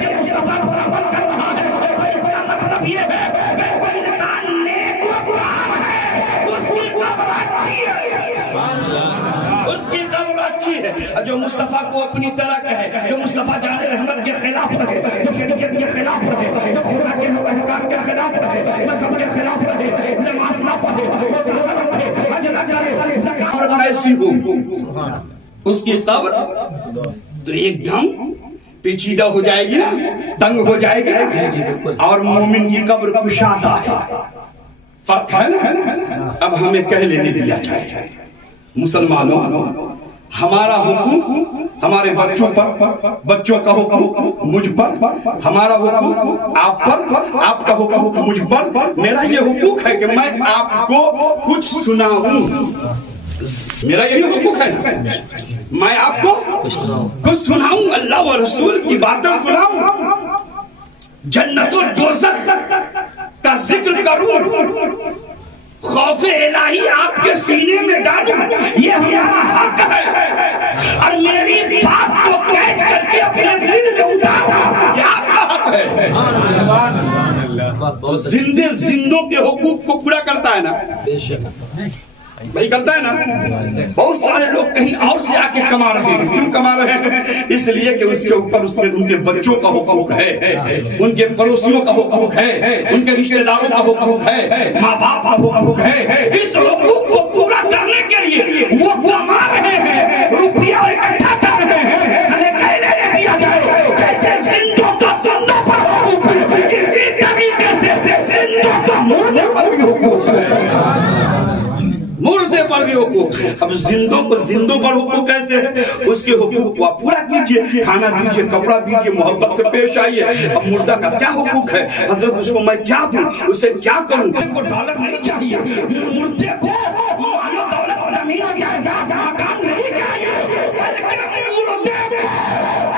کہ مصطفیٰ پر عمل کر رہا ہے، تو اس کا مطلب یہ ہے کہ وہ انسان نیک و غلام ہے، اس کی قبر اچھی ہے، اس کی قبر اچھی ہے۔ جو مصطفیٰ کو اپنی طرح کہے، جو مصطفیٰ جان رحمت کے خلاف رہے، جو شریعت کے خلاف رہے، جو خدا کے احکام کے خلاف رہے، مذہب کے خلاف رہے، نماز نہ پڑھے، روزہ نہ رکھے، حج نہ کرے، زکات ایسی ہو، اس کی قبر تو ایک دم پیچیدہ ہو جائے گی نا، تنگ ہو جائے گی نا، اور مومن کی قبر کشادہ ہے۔ فرق ہے نا؟ اب ہمیں کہہ لینے دیا جائے، مسلمانوں ہمارا حقوق ہمارے بچوں پر، بچوں کا حقوق مجھ پر، ہمارا حقوق آپ پر، آپ کا حقوق مجھ پر، میرا یہ حقوق ہے کہ میں آپ کو کچھ سناؤں، میرا یہی حقوق ہے نا، میں آپ کو کچھ سناؤں، اللہ و رسول کی باتیں سناؤں، جنت و دوزخ کا ذکر کروں، خوف الہی آپ کے سینے میں ڈالوں، یہ ہمارا حق ہے، اور میری بات کو کیچ کر کے اپنے دل میں اتاروں، یہ آپ کا حق ہے۔ زندے زندوں کے حقوق کو پورا کرتا ہے نا، نہیں کرتا ہے نا۔ بہت سارے لوگ کہیں اور سے آ کے کما رہے ہیں، کیوں کما رہے ہیں؟ اس لیے کہ اس کے اوپر اس میں ان کے بچوں کا حقوق ہے، ان کے پڑوسیوں کا حقوق ہے، ان کے رشتہ داروں کا حقوق ہے، ماں باپ کا حقوق ہے۔ اس حقوق کو پورا کرنے کے لیے وہ کما رہے ہیں، روپیہ اکٹھا کر رہے ہیں، ہمیں کہنے دیا جائے جیسے زندوں کا زندوں پر حقوق ہے، اسی طریقے سے زندوں کا مردے پر بھی حقوق ہے، مردے پر بھی حقوق۔ اب زندوں کو زندوں پر حقوق کیسے ہے؟ اس کے حقوق کو آپ پورا کیجئے، کھانا دیجئے، کپڑا دیجئے، محبت سے پیش آئیے۔ اب مردہ کا کیا حقوق ہے؟ حضرت اس کو میں کیا دوں، اسے کیا کروں؟ کو ڈالر نہیں چاہیے، مردے کو مال و دولت، زمین و جائیداد، مکان نہیں چاہیے، بلکہ مردے کو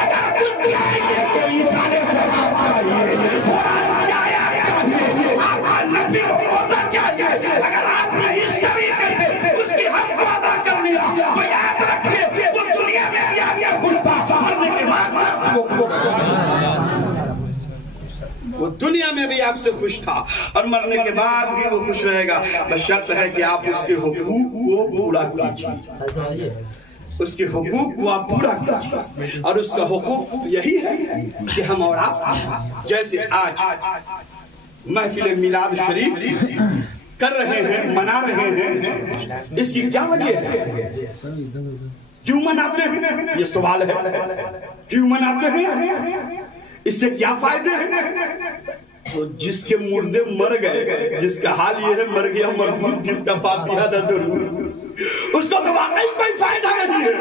اگر کچھ چاہیے تو ایثار ثواب چاہیے، قرآن کی آیات چاہیے، آپ کا نفل و روزہ چاہیے۔ اگر آپ نے اس طریقے سے اس کی حق کو ادا کر لیا تو یاد رکھیے وہ دنیا میں بھی آپ سے خوش تھا، مرنے کے بعد وہ دنیا میں بھی آپ سے خوش تھا اور مرنے کے بعد بھی وہ خوش رہے گا، بشرط ہے کہ آپ اس کے حقوق کو پورا کیجیے، اس کے حقوق کو آپ پورا کیجیے۔ اور اس کا حقوق یہی ہے کہ ہم اور آپ جیسے آج محفل میلاد شریف کر رہے ہیں، منا رہے ہیں، اس کی کیا وجہ ہے؟ کیوں مناتے ہیں؟ یہ سوال ہے، کیوں مناتے ہیں؟ اس سے کیا فائدے ہیں؟ تو جس کے مردے مر گئے، جس کا حال یہ ہے مر گیا مردود، جس کا فاتحہ نہ درود، اس کو تو واقعی کوئی فائدہ نہیں ہے،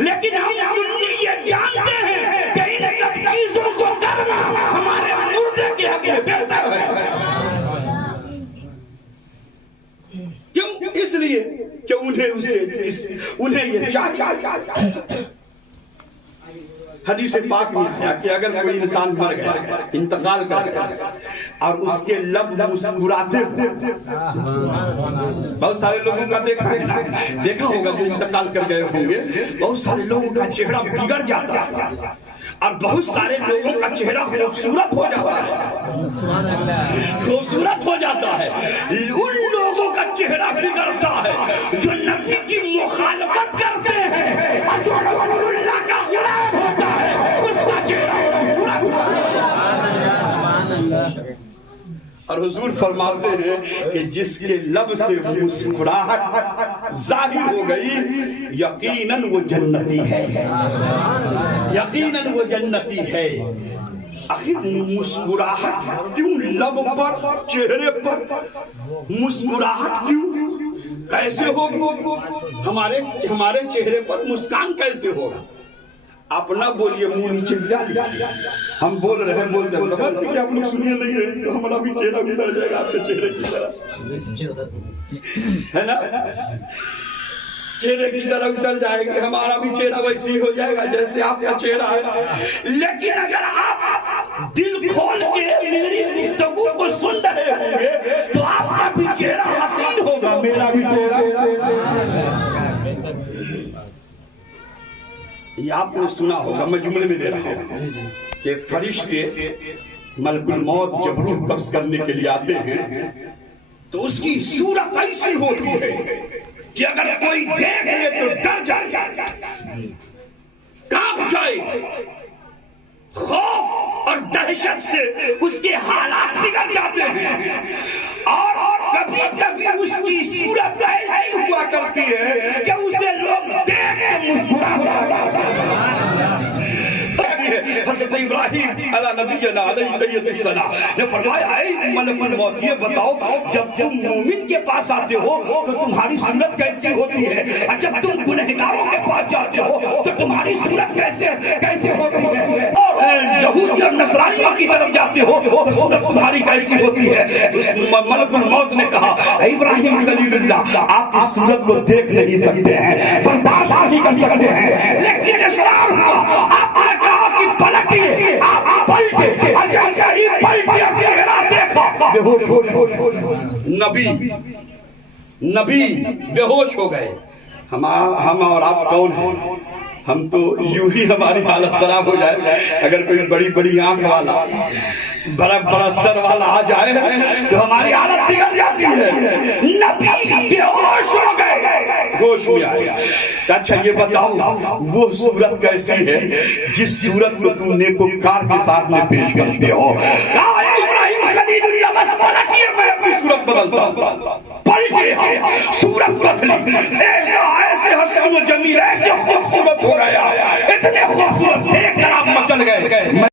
لیکن ہم سنی یہ جانتے ہیں کہ ان سب چیزوں کو کرنا ہمارے مردے کے حق میں بہتر ہے۔ کیوں؟ اس لیے کہ انہیں یہ چاہیے۔ حدیث پاک میں ہے کہ اگر کوئی انسان مر گیا، انتقال کر گیا اور اس کے لب مسکراتے ہوں، بہت سارے لوگوں کا دیکھا ہے نا، دیکھا ہوگا کوئی انتقال کر گئے ہوں گے، بہت سارے لوگوں کا چہرہ بگڑ جاتا ہے اور بہت سارے لوگوں کا چہرہ خوبصورت ہو جاتا ہے، خوبصورت ہو جاتا ہے۔ ان لوگوں کا چہرہ بگڑتا ہے جو نبی کی مخالفت کرتے ہیں اور جو رسول اللہ کا غلام ہوتا ہے، اس کا چہرہ خوبصورت ہوتا ہے۔ اور حضور فرماتے ہیں کہ جس کے لب سے مسکراہٹ ظاہر ہو گئی یقیناً وہ جنتی ہے، یقیناً وہ جنتی ہے۔ آخر مسکراہٹ کیوں لب پر، چہرے پر مسکراہٹ کیوں؟ کیسے ہوگی؟ ہمارے چہرے پر مسکان کیسے ہوگا؟ آپ نہ بولیے، منہ نیچے لیا لیجیے، ہم بول رہے ہیں، بولتے ہیں، سمجھ کہ آپ لوگ سنیے نہیں رہے تو ہمارا بھی چہرہ اتر جائے گا آپ کے چہرے کی طرح، ہے نا؟ چہرے کی طرح اتر جائے گا، ہمارا بھی چہرہ ویسی ہو جائے گا جیسے آپ کا چہرہ ہے۔ لیکن اگر آپ دل کھول کے میری گفتگو کو سن رہے ہوں گے تو آپ کا بھی چہرہ حسین ہوگا، میرا بھی چہرہ۔ یہ آپ نے سنا ہوگا، میں جملے میں دے رہا ہوں کہ فرشتے ملک الموت جب روح قبض کرنے کے لیے آتے ہیں تو اس کی صورت ایسی ہوتی ہے کہ اگر کوئی دیکھ لے تو ڈر جائے، کانپ جائے، خوف اور دہشت سے اس کے حالات بگڑ جاتے ہیں، اور کبھی کبھی اس کی صورت ایسی ہوا کرتی ہے کہ اسے لوگ دیکھ کے مسکراتے ہیں۔ حضرت ابراہیم علیہ نبینا علیہ السلام نے فرمایا، اے ملک الموت یہ بتاؤ جب تم مومن کے پاس آتے ہو تو تمہاری صورت کیسی ہوتی ہے، اور جب تم گنہگاروں کے پاس جاتے ہو تو تمہاری صورت کیسے ہوتی ہے، اور یہودی اور نصرانیوں کی طرف جاتے ہو تو صورت تمہاری کیسی ہوتی ہے۔ اس ملک الموت نے کہا، اے ابراہیم خلیل اللہ، آپ اس صورت کو دیکھ نہیں سکتے ہیں، برداشت نہیں کر سکتے ہیں، لیکن اصرار ہوا، آپ نے کہا کہ پلٹیے، آپ پلٹے، اور جیسے ہی پلٹے اور چہرہ دیکھا بے ہوش ہو گئے۔ نبی بے ہوش ہو گئے۔ ہم اور آپ کون ہیں؟ ہم تو یوں ہی ہماری حالت خراب ہو جائے اگر کوئی بڑی بڑی آنکھ والا، بڑا سر والا آ جائے تو ہماری حالت بگڑ جاتی ہے۔ نبی بے ہوش ہو گئے، ہوش میں آئے۔ اچھا یہ بتاؤ وہ صورت کیسی ہے جس صورت کو تم نیکوکار کے ساتھ میں پیش کرتے ہو؟ ابراہیم خلیل اللہ بس پلٹیے، میں اپنی صورت بدلتا ہوں۔ پلٹے صورت بدلی، ایسے حسن و جمیل، ایسے خوبصورت ہو گیا، اتنے خوبصورت دیکھ کر آپ مچل گئے۔